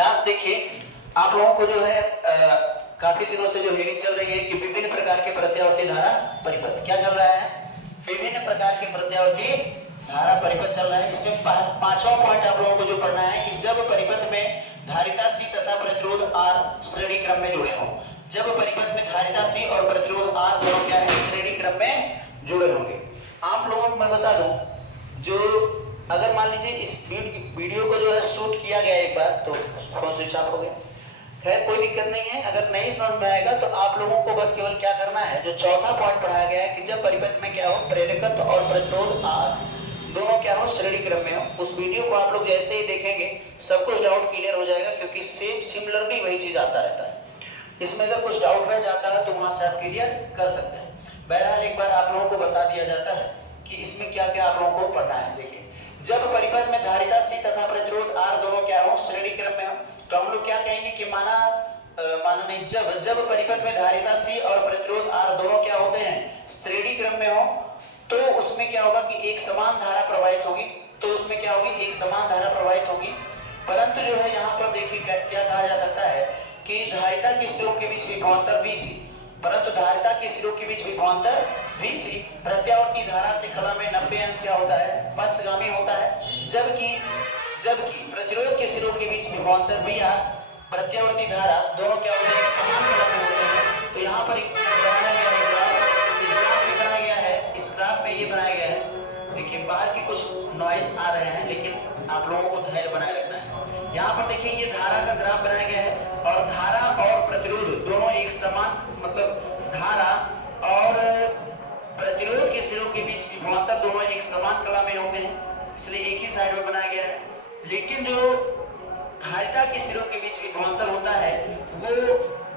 यहाँ देखिए आप लोगों को जो है काफी दिनों से जो हेडिंग चल रही है कि विभिन्न प्रकार के प्रत्यावर्ती धारा परिपथ। क्या चल रहा है? विभिन्न प्रकार के प्रत्यावर्ती धारा परिपथ चल रहा है। इसमें पांचवा पॉइंट आप लोगों को जो पढ़ना है कि जब परिपथ में धारिता C तथा प्रतिरोध R श्रेणी क्रम में जुड़े हों। जब परिपथ में धारिता C और प्रतिरोध R दोनों क्या है? श्रेणी क्रम में जुड़े होंगे। आप लोगों को मैं बता दूं, जो अगर मान लीजिए इस वीडियो को जो है शूट किया गया एक बार तो फोन स्विच ऑफ हो गया, खैर कोई दिक्कत नहीं है। अगर नहीं समझ में आएगा तो आप लोगों को बस केवल क्या करना है, जो चौथा पॉइंट पढ़ाया गया है कि जब परिपथ में क्या हो, प्रेरकत्व और प्रतिरोध R दोनों क्या हो, श्रेणी क्रम में हो। उस वीडियो को आप लोग जैसे ही देखेंगे सब कुछ डाउट क्लियर हो जाएगा, क्योंकि सेम सिमिलरली वही चीज आता रहता है। इसमें अगर कुछ डाउट रह जाता है तो वहां से आप क्लियर कर सकते हैं। बहरहाल एक बार आप लोगों को बता दिया जाता है कि इसमें क्या क्या आप लोगों को पढ़ना है। देखिए, जब परिपथ में धारिता C तथा प्रतिरोध R दोनों क्या हो, श्रेणी क्रम में हो, तो हम लोग क्या कहेंगे कि माना नहीं, जब परिपथ में धारिता C और प्रतिरोध R दोनों क्या होते हैं, श्रेणी क्रम में हो, तो उसमें क्या होगा कि एक समान धारा प्रवाहित होगी। तो उसमें क्या होगी, एक समान धारा प्रवाहित होगी। परंतु जो है यहाँ पर देखिए क्या कहा जा सकता है कि धारिता के सिरों के बीच विभवांतर VC, परंतु धारिता के सिरों के बीच विभवांतर VC प्रत्यावर्ती धारा से कला में 90 अंश क्या होता है, पश्चगामी होता है। जबकि प्रतिरोध के सिरों के बीच विभवांतर VR प्रत्यावर्ती धारा दोनों क्या होते हैं, समान कला में होते हैं। तो यहाँ पर एक बनाया गया है, इस ग्राफ में ये बनाया गया है। देखिए बाहर की कुछ नॉइस आ रहे हैं, लेकिन आप लोगों को धैर्य बनाए रखना है। यहाँ पर देखिए ये धारा का ग्राफ बनाया गया है, और धारा और प्रतिरोध दोनों एक समान, मतलब धारा और प्रतिरोध के सिरों के बीच विभवांतर दोनों एक समान कला में होते हैं, इसलिए एक ही साइड में बनाया गया है। लेकिन जो धारिता के सिरों के बीच विभवांतर होता है वो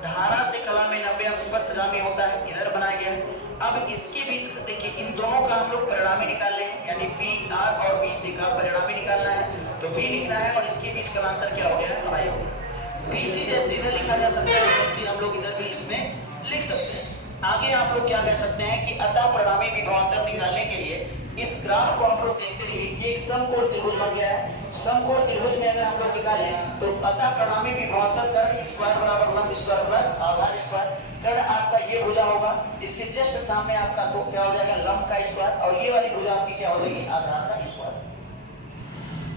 धारा से कला में 90 अंश पश्चगामी होता है, इधर बनाया गया है। अब इसके बीच देखिए इन दोनों का हम लोग परिणामी निकाल लें, यानी VR और VC का परिणामी निकालना है, तो V लिखना है और इसके बीच कलांतर क्या हो गया है, 5 हो गया। VC जैसे इधर लिखा जा सकता है वैसे हम लोग इधर भी इसमें लिख सकते हैं। आगे आप लोग क्या कह सकते हैं कि अतः परिणामी विभवांतर निकालने के लिए इस ग्राफ को आप लोग देखते रहिए, ये एक समकोण त्रिभुज बन गया है। समकोण त्रिभुज में अगर हम लोग निकालें तो अतः परिणामी विभवांतर कर्ण स्क्वायर बराबर लंब स्क्वायर प्लस आधार स्क्वायर। कर्ण आपका ये भुजा होगा, इसके जस्ट सामने आपका तो क्या हो जाएगा, लंब का स्क्वायर, और ये वाली भुजा आपकी क्या हो जाएगी, आधार का स्क्वायर।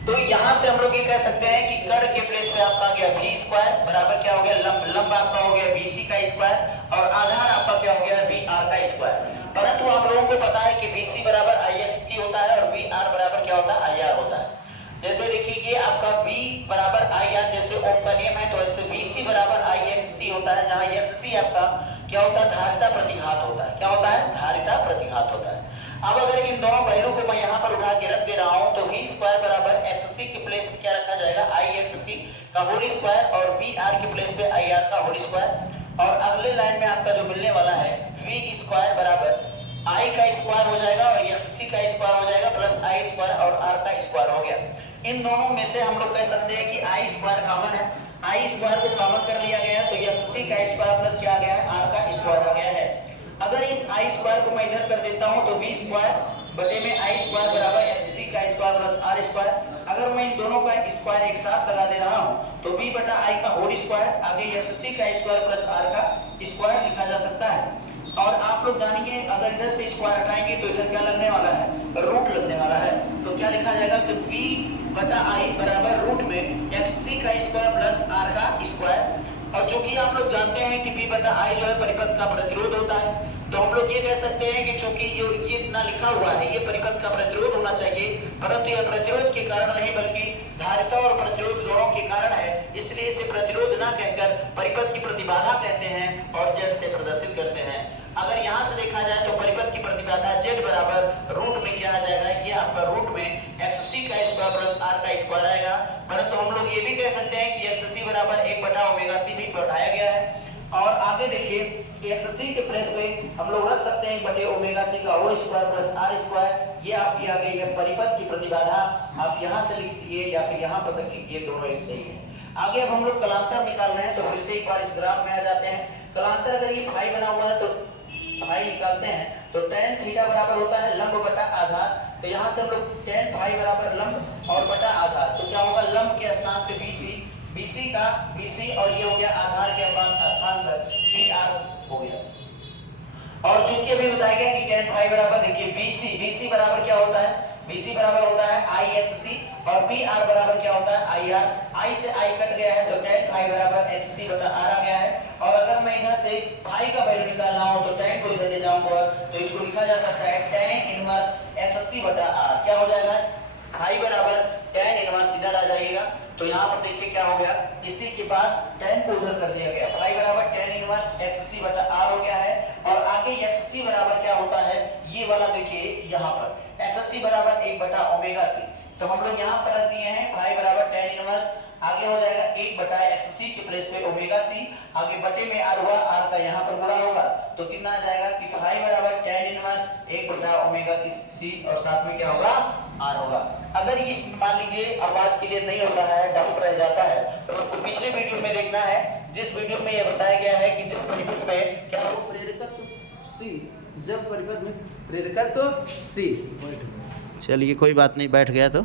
तो यहाँ से हम लोग ये कह सकते हैं कि कर्ण के प्लेस पे आपका आ गया V स्क्वायर बराबर क्या हो गया, लंब आपका हो गया VC का स्क्वायर, और आधार आपका क्या हो गया, VR का स्क्वायर। परंतु आप लोगों को पता है कि VC बराबर IXC होता है और VR बराबर क्या होता है, IR होता है। जैसे देखिए ये आपका V बराबर IR जैसे ओम का नियम है, तो ऐसे VC बराबर IXC होता है, जहाँ XC आपका क्या होता है, धारिता प्रतिघात होता है। क्या होता है, धारिता प्रतिघात होता है। अब अगर इन दोनों पहलू को मैं यहाँ पर उठा के रख दे रहा हूँ तो V स्क्वायर बराबर XC के प्लेस पे क्या रखा जाएगा, IXC का होल स्क्वायर, और VR के प्लेस पे IR का होल स्क्वायर। और अगले लाइन में आपका जो मिलने वाला है V स्क्वायर बराबर I का स्क्वायर हो जाएगा और XC का स्क्वायर हो जाएगा प्लस I स्क्वायर और R का स्क्वायर हो गया। इन दोनों में से हम लोग कह सकते हैं कि I स्क्वायर कॉमन है, I स्क्वायर को कॉमन कर लिया गया है, तो XC का स्क्वायर प्लस क्या आ गया है, R का स्क्वायर आ गया है। अगर इस I स्क्वायर को मैं इधर कर देता हूं तो V स्क्वायर बटे में I स्क्वायर बराबर XC का स्क्वायर प्लस R स्क्वायर। अगर मैं इन दोनों का स्क्वायर एक साथ लगा दे रहा हूं तो V बटा I का होल स्क्वायर, आगे XC का स्क्वायर प्लस R का स्क्वायर लिखा जा सकता है। और आप लोग जानेंगे अगर इधर से स्क्वायर हटाएंगे तो इधर क्या लगने वाला है, रूट लगने वाला है। तो क्या लिखा जाएगा कि V बटा I बराबर रूट में XC का स्क्वायर प्लस R का स्क्वायर। और जो कि आप लोग जानते हैं कि V बटा I जो है परिपथ का प्रतिरोध होता है, तो हम लोग ये कह सकते हैं कि चूंकि ये इतना लिखा हुआ है ये परिपथ का प्रतिरोध होना चाहिए, परंतु यह प्रतिरोध के कारण नहीं बल्कि धारिता और प्रतिरोध दोनों के कारण है, इसलिए इसे प्रतिरोध ना कहकर परिपथ की प्रतिबाधा कहते हैं और Z से प्रदर्शित करते हैं। अगर यहाँ से देखा जाए तो परिपथ की प्रतिबाधा Z बराबर रूट में क्या आ जाएगा, ये आपका रूट में XC का स्क्वायर प्लस R का स्क्वायर आएगा। परंतु हम लोग ये भी कह सकते हैं कि XC बराबर 1/ओमेगा C भी बढ़ाया गया है। और आगे देखिए XC के प्लेस पे हम लोग रख सकते हैं 1/ओमेगा C का whole square plus R square. ये आपकी आ गई है परिपथ की प्रतिबाधा, आप यहाँ से लिख लीजिए या फिर यहाँ पर तक लिखिए, दोनों एक सही है। आगे अब हम लोग कलांतर निकाल रहे हैं, तो फिर से एक बार इस ग्राफ में आ जाते हैं। कलांतर अगर ये फाई बना हुआ है तो फाई निकालते हैं, तो tan थीटा बराबर होता है लंब बटा आधार। तो यहाँ से हम लोग tan फाई बराबर लंब और बटा आधार, तो क्या होगा, लंब के स्थान पे BC BC का BC और ये हो गया आधार के स्थान पर PR हो गया। और चूंकि अभी बताया गया कि tan phi बराबर देखिए BC बराबर क्या होता है, BC बराबर होता है IXC और PR बराबर क्या होता है IR। I से I कट गया है तो tan phi बराबर XC बटा R आ गया है। और अगर मैं इधर से phi का वैल्यू निकालना हो तो tan को इधर ले जाऊंगा तो इसको लिखा जा सकता है tan इनवर्स XC बटा R। क्या हो जाएगा, phi बराबर tan इनवर्स इधर आ जाएगा। तो यहाँ पर देखिए क्या हो गया, इसी के बाद tan को उधर कर दिया गया, phi बराबर tan इनवर्स XC बटा R हो गया है। और आगे XC बराबर क्या होता है, ये वाला देखिए यहाँ पर XC बराबर 1 बटा ओमेगा C। तो हम लोग यहाँ पर रख दिए हैं phi बराबर tan इनवर्स, आगे हो जाएगा 1 बटा XC के प्लेस पे ओमेगा C, आगे बटे में R हुआ, R का यहाँ पर गुणा होगा तो कितना आ जाएगा कि phi बराबर tan इनवर्स 1 बटा ओमेगा C और साथ में क्या होगा R होगा। अगर इस मान लीजिए आवाज क्लियर नहीं हो रहा है, डाउट रह जाता है तो आपको पिछले वीडियो में देखना है, जिस वीडियो में यह बताया गया है कि जब परिपथ में क्या हो प्रेरकत्व C, जब परिपथ में प्रेरकत्व C। चलिए कोई बात नहीं, बैठ गया तो